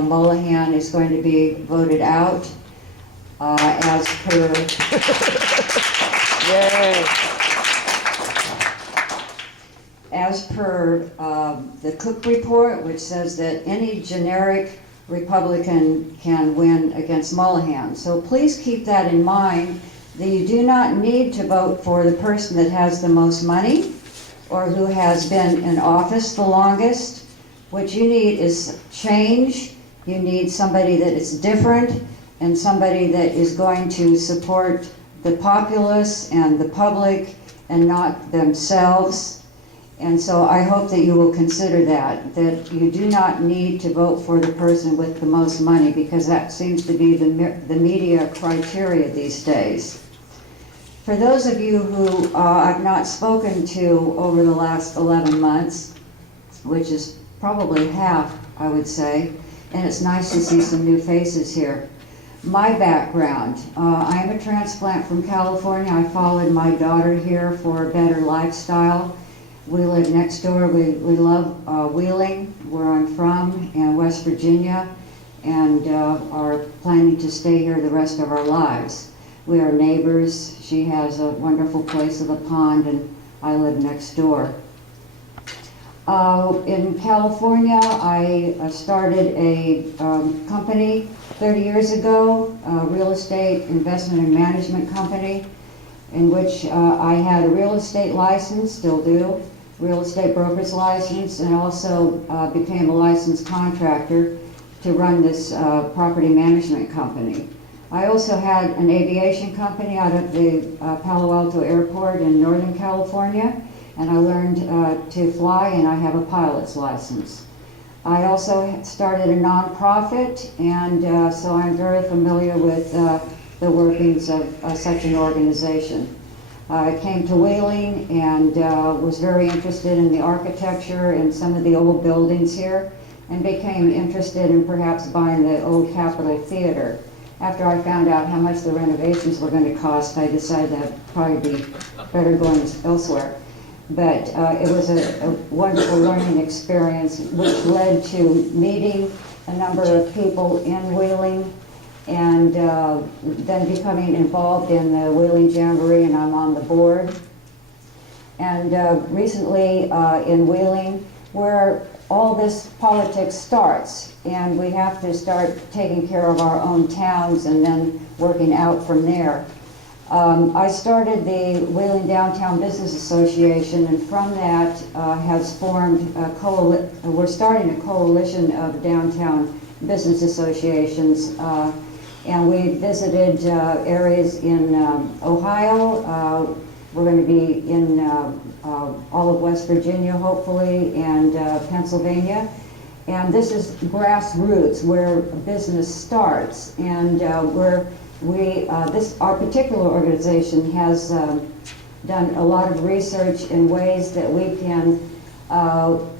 Mullahan is going to be voted out as per Yay. the Cook report, which says that any generic Republican can win against Mullahan. So please keep that in mind, that you do not need to vote for the person that has the most money or who has been in office the longest. What you need is change. You need somebody that is different and somebody that is going to support the populace and the public and not themselves. And so I hope that you will consider that you do not need to vote for the person with the most money, because that seems to be the media criteria these days. For those of you who I've not spoken to over the last 11 months, which is probably half, I would say, and it's nice to see some new faces here. My background, I am a transplant from California. I followed my daughter here for a better lifestyle. We live next door. We love Wheeling, where I'm from, in West Virginia, and are planning to stay here the rest of our lives. We are neighbors. She has a wonderful place with a pond, and I live next door. In California, I started a company 30 years ago, a real estate investment and management company, in which I had a real estate license, still do, real estate broker's license, and also became a licensed contractor to run this property management company. I also had an aviation company out of the Palo Alto Airport in Northern California, and I learned to fly, and I have a pilot's license. I also started a nonprofit, and so I'm very familiar with the workings of such an organization. I came to Wheeling and was very interested in the architecture and some of the old buildings here, and became interested in perhaps buying the old Capitol Theater. After I found out how much the renovations were going to cost, I decided that would probably be better going elsewhere. But it was a wonderful learning experience, which led to meeting a number of people in Wheeling, and then becoming involved in the Wheeling Jamboree, and I'm on the board. And recently in Wheeling, where all this politics starts, and we have to start taking care of our own towns and then working out from there. I started the Wheeling Downtown Business Association, and from that has formed we're starting a coalition of downtown business associations, and we visited areas in Ohio. We're going to be in all of West Virginia, hopefully, and Pennsylvania. And this is grassroots, where business starts, and our particular organization has done a lot of research in ways that we can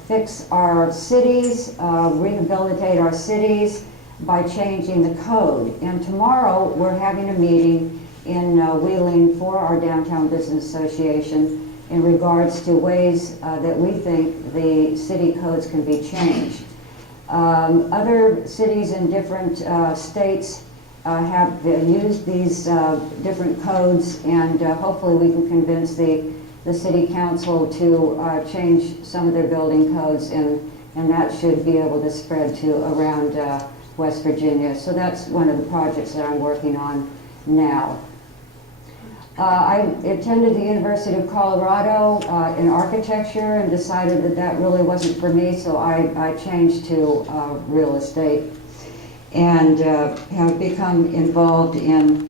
fix our cities, rehabilitate our cities by changing the code. And tomorrow we're having a meeting in Wheeling for our Downtown Business Association in regards to ways that we think the city codes can be changed. Other cities in different states have used these different codes, and hopefully we can convince the city council to change some of their building codes, and that should be able to spread to around West Virginia. So that's one of the projects that I'm working on now. I attended the University of Colorado in architecture and decided that that really wasn't for me, so I changed to real estate, and have become involved in